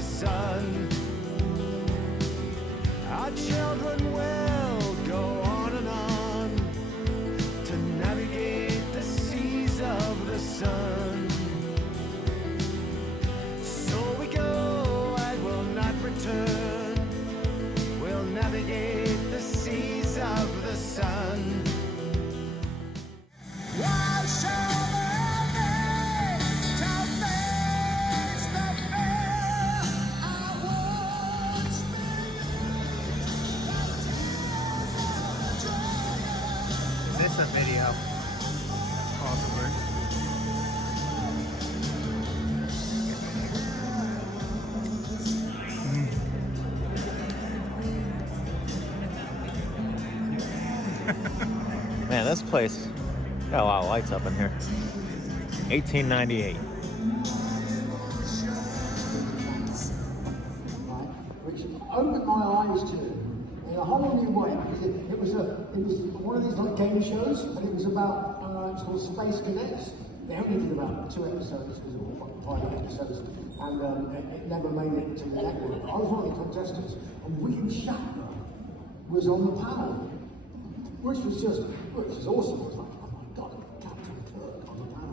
the sun. Our children will go on and on to navigate the seas of the sun. So we go and will not return. We'll navigate the seas of the sun. Why shall there be to face the fear I once believed? Is this a video? Possibly. Man, this place got a lot of lights up in here. 1898. Which opened my eyes to in a whole new way, because it was one of these like game shows, and it was about it's called Space Connect. They only did about 2 episodes, because it was pilot episodes, and it never made it to the network. I was one of the contestants, and William Shatner was on the panel, which was awesome. It was like, oh my god, Captain Kirk on the panel.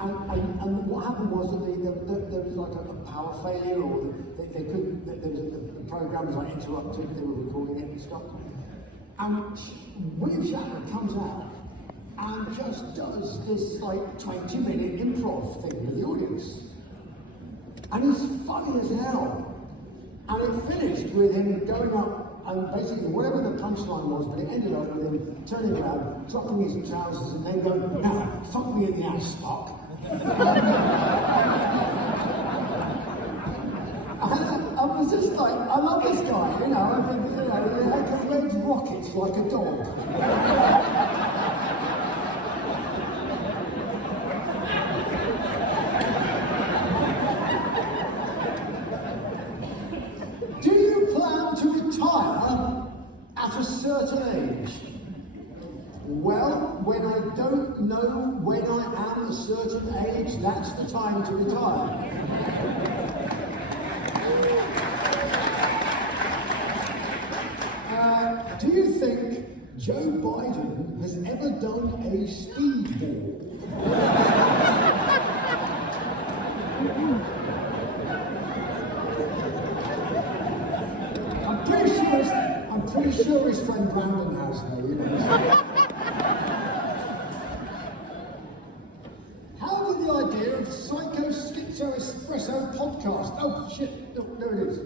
and what happened was that there was like a power failure, or they couldn't, the program was like interrupted, they were recording it and stopped. And William Shatner comes out and just does this like 20-minute improv thing with the audience. And he's funny as hell. And it finished with him going up and basically whatever the punchline was, but it ended up with him turning around, dropping his trousers, and then going, "Now, fuck me in the ass, Spock." I was just like, I love this guy, you know. I mean, he raids rockets like a dog. Do you plan to retire at a certain age? Well, when I don't know when I am a certain age, that's the time to retire. Do you think Joe Biden has ever done a speedball? I'm pretty sure his friend Brandon has, though, you know. How did the idea of Psycho Schizo Espresso podcast? Oh shit, no, there it is.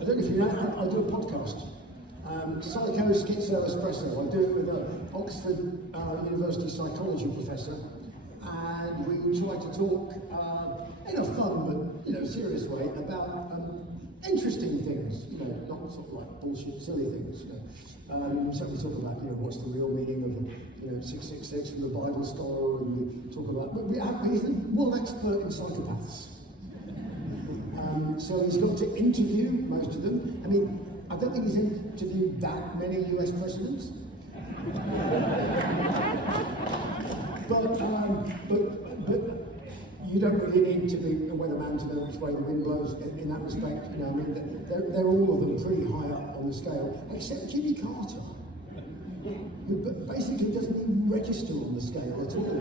I don't know if you know, I do a podcast. Psycho Schizo Espresso. I do it with an Oxford University psychology professor, and we try to talk in a fun but serious way about interesting things, not sort of like bullshit, silly things. So we talk about what's the real meaning of 666 from the Bible scholar, and we talk about. But he's the world expert in psychopaths. So he's got to interview most of them. I mean, I don't think he's interviewed that many US presidents. but you don't really need to be a weatherman to know which way the wind blows in that respect. I mean, they're all of them pretty high up on the scale, except Jimmy Carter, who basically doesn't even register on the scale at all.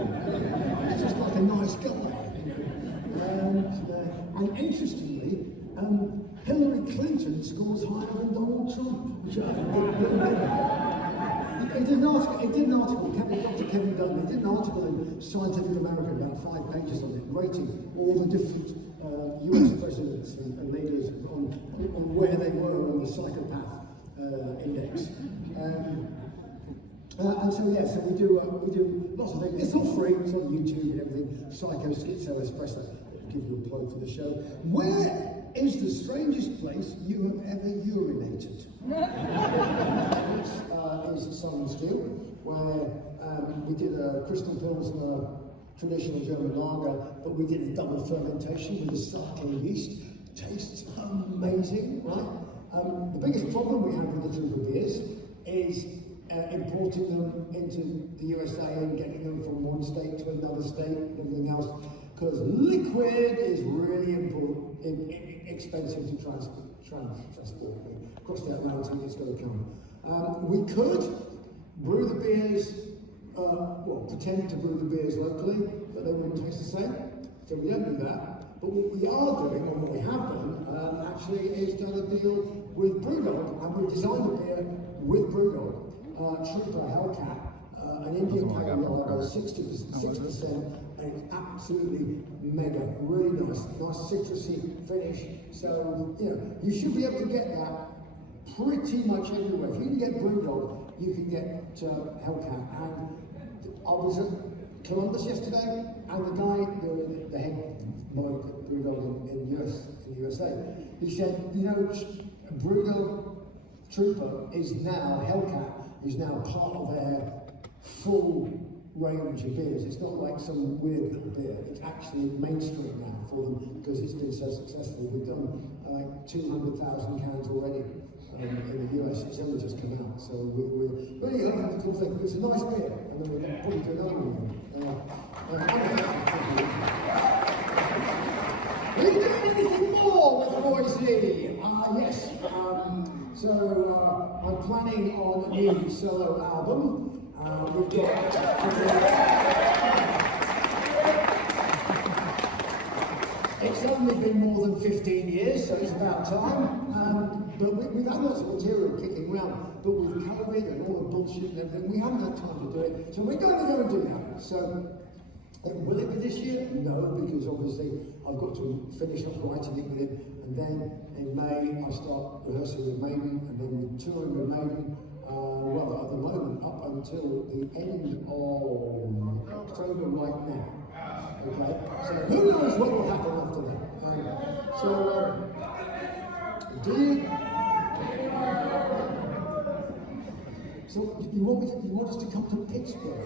He's just like a nice guy. And interestingly, Hillary Clinton scores higher than Donald Trump, which I It did an article, Dr. Kevin Dunn, did an article in Scientific American, about 5 pages on it, rating all the different US presidents and leaders on where they were on the psychopath index. And so we do lots of things. It's all free, it's on YouTube and everything. Psycho Schizo Espresso. Give you a plug for the show. Where is the strangest place you have ever urinated? Is Southern Steel, where we did a Crystal Pilsner traditional German lager, but we did a double fermentation with the Psycho yeast. Tastes amazing, right? The biggest problem we have with the Trooper beers is importing them into the USA and getting them from one state to another state and everything else because liquid is really expensive to transport. Across the Atlantic, it's got to come. We could brew the beers, pretend to brew the beers locally, but they wouldn't taste the same. So we don't do that. But what we are doing, and what we have done, actually is done a deal with Brewdog, and we've designed a beer with Brewdog. Trooper Hellcat, an Indian pale lager, 6%, and it's absolutely mega, really nice citrusy finish. So, you should be able to get that pretty much everywhere. If you can get Brewdog, you can get Hellcat. And I was at Columbus yesterday, and the guy, the head bloke at Brewdog in the USA, he said, Brewdog Trooper is now, Hellcat is now part of their full range of beers. It's not like some weird little beer. It's actually mainstream now for them because it's been so successful. We've done like 200,000 cans already in the US. It's only just come out. So we're really hoping the cool thing. It's a nice beer, and then we're probably do another one. Are you doing anything more with Royce? Yes. So I'm planning on a new solo album. We've got it's only been more than 15 years, so it's about time. But we've had lots of material kicking around, but with COVID and all the bullshit and everything, we haven't had time to do it. So we're going to go and do that. So will it be this year? No, because obviously I've got to finish off writing it with him, and then in May I start rehearsing with Maiden, and then we're touring with Maiden. Well, at the moment, up until the end of October right now. Okay, so who knows what will happen after that? So you want us to come to Pittsburgh?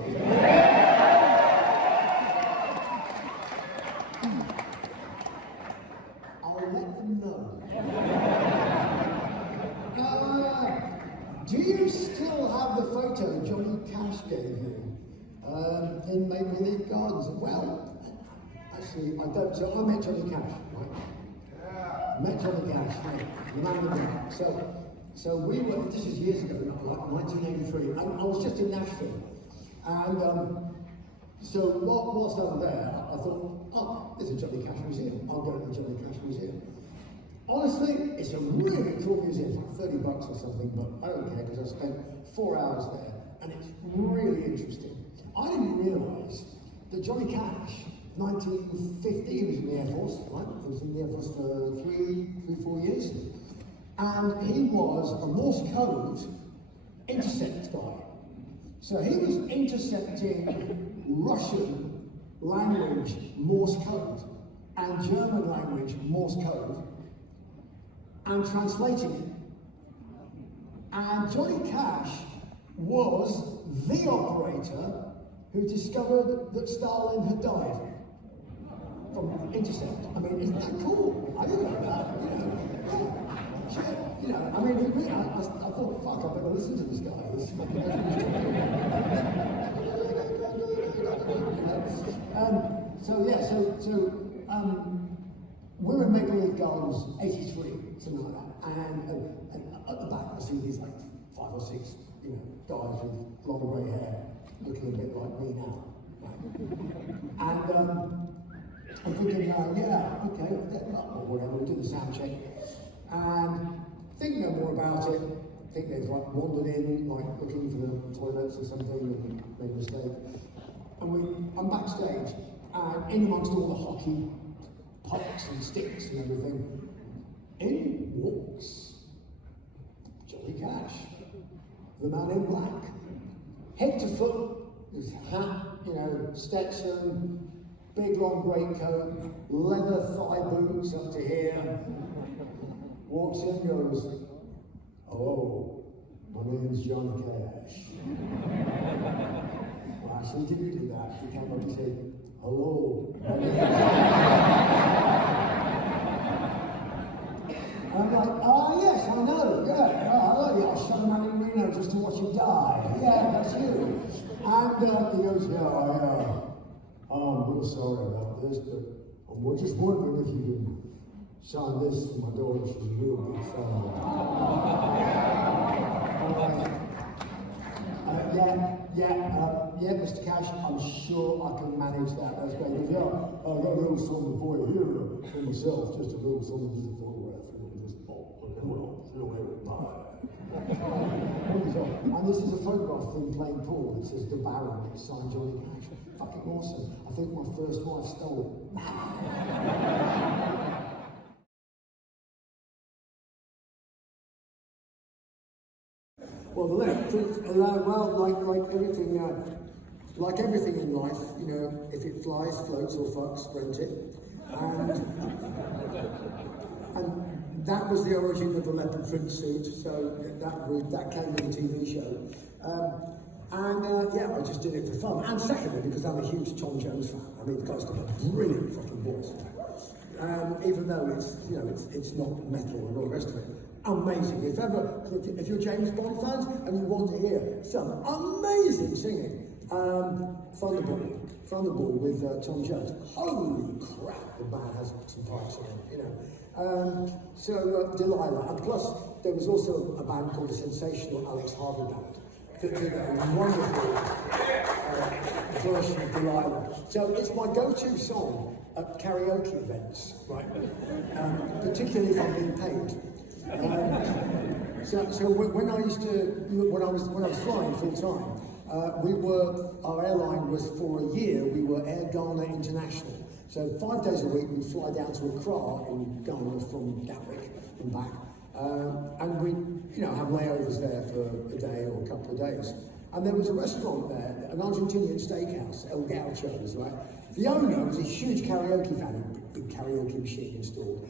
I'll let them know. Do you still have the photo Johnny Cash gave you in Maple Leaf Gardens? Well, actually, I don't. So I met Johnny Cash, right? Met Johnny Cash, the man with the So we were. This is years ago, like 1983. I was just in Nashville, and so whilst I was there, I thought, there's a Johnny Cash museum. I'll go to the Johnny Cash museum. Honestly, it's a really cool museum. It's like $30 or something, but I don't care because I spent 4 hours there, and it's really interesting. I didn't realise that Johnny Cash, 1950, he was in the Air Force, right? He was in the Air Force for 4 years, and he was a Morse code intercept guy. So he was intercepting Russian language Morse code and German language Morse code, and translating it. And Johnny Cash was the operator who discovered that Stalin had died from intercept. I mean, isn't that cool? I didn't know that, Shit, I mean, I thought, fuck, I better listen to this guy. He's fucking we're in Maple Leaf Gardens, 83, something like that, and at the back I see these like 5 or 6, guys with long grey hair, looking a bit like me now, right? And I'm thinking, okay, or whatever, we'll do the sound check, and think no more about it. Think they've like wandered in, like looking for the toilets or something, and made a mistake. And I'm backstage, and in amongst all the hockey pucks and sticks and everything, in walks Johnny Cash, the man in black, head to foot, his hat, Stetson, big long greatcoat, leather thigh boots up to here, walks in, goes, "Hello, my name's Johnny Cash." Well, actually, he didn't do that. He came up and said, "Hello, my name's..." I'm like, yes, I know, yeah, hello, I shot a man in Reno just to watch him die. Yeah, that's you. And he goes, I'm real sorry about this, but I'm just wondering if you can sign this for my daughter. She's a real big fan. Yeah, Mr. Cash, I'm sure I can manage that. That's great. Yeah, I've got a little something for you here for myself, just a little something, just a photograph. And this is a photograph of him playing pool that says the Baron, it's signed Johnny Cash. Fucking awesome. I think my first wife stole it. Well, the leopard, like everything in life, you know, if it flies, floats, or fucks, rent it. And that was the origin of the leopard print suit, so that came with the TV show. I just did it for fun. And secondly, because I'm a huge Tom Jones fan. I mean, the guy's got a brilliant fucking voice. Even though it's not metal and all the rest of it. Amazing. If you're James Bond fans and you want to hear some amazing singing, Thunderball with Tom Jones. Holy crap, the band has some pipes in it, you know. Delilah, and plus there was also a band called the Sensational Alex Harvey Band that did a wonderful version of Delilah. So it's my go-to song at karaoke events, right? Particularly if I'm being paid. When I was flying full time, our airline was for a year, we were Air Ghana International. So 5 days a week we'd fly down to Accra in Ghana from Gatwick and back. And we'd have layovers there for a day or a couple of days. And there was a restaurant there, an Argentinian steakhouse, El Gaucho's, right? The owner was a huge karaoke fan, big karaoke machine installed.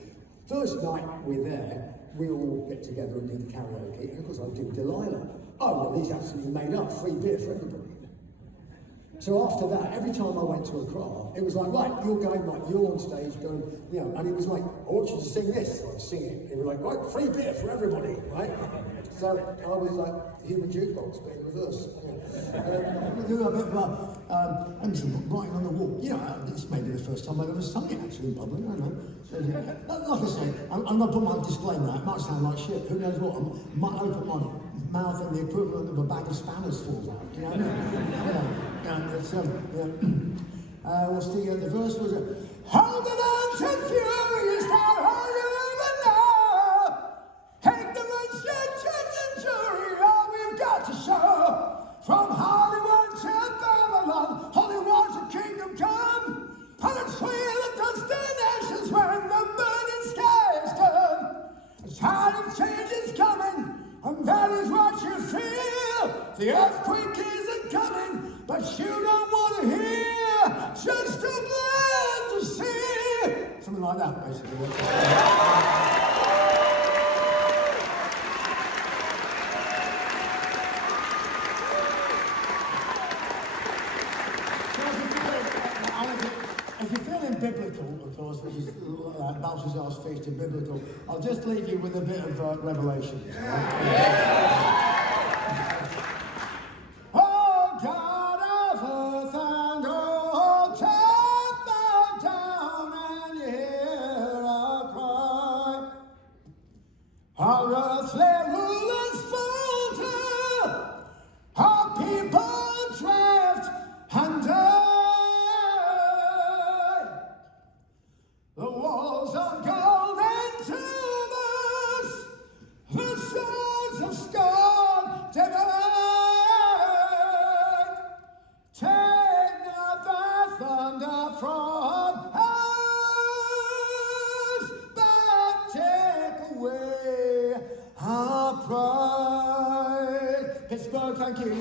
First night we're there, we all get together and do the karaoke, and of course I did Delilah. Oh, well, he's absolutely made up, free beer for everybody. So after that, every time I went to Accra, it was like, right, you're on stage going, and it was like, I want you to sing this, so I'd sing it. They were like, right, free beer for everybody, right? So I was like human jukebox, but in reverse. We do a bit of writing on the wall. This may be the first time I've ever sung it actually in public, I don't know. Like I say, I'm not putting my disclaimer out, it might sound like shit, who knows what, I might open my mouth and the equivalent of a bag of spanners falls out, you know what I mean? The verse was holding on to furious, now how you ever know. Ignorance, judge and jury, all we've got to show. From Hollywood to Babylon, Hollywood's a kingdom come. And it's real of destinations when the burning sky is done. The tide of change is coming, and that is what you feel. The earthquake isn't coming, but you don't want to hear. Just too glad to see. Something like that, basically. If you're feeling biblical, of course, which is Belshazzar's feast in biblical, I'll just leave you with a bit of revelation. Oh, God of earth and all, take thou down and hear our cry. Our earthly rulers falter, our people drift and die. The walls of gold and tumors, the swords of scorn divide. Take not thy thunder from us, but take away our pride. Pittsburgh, thank you.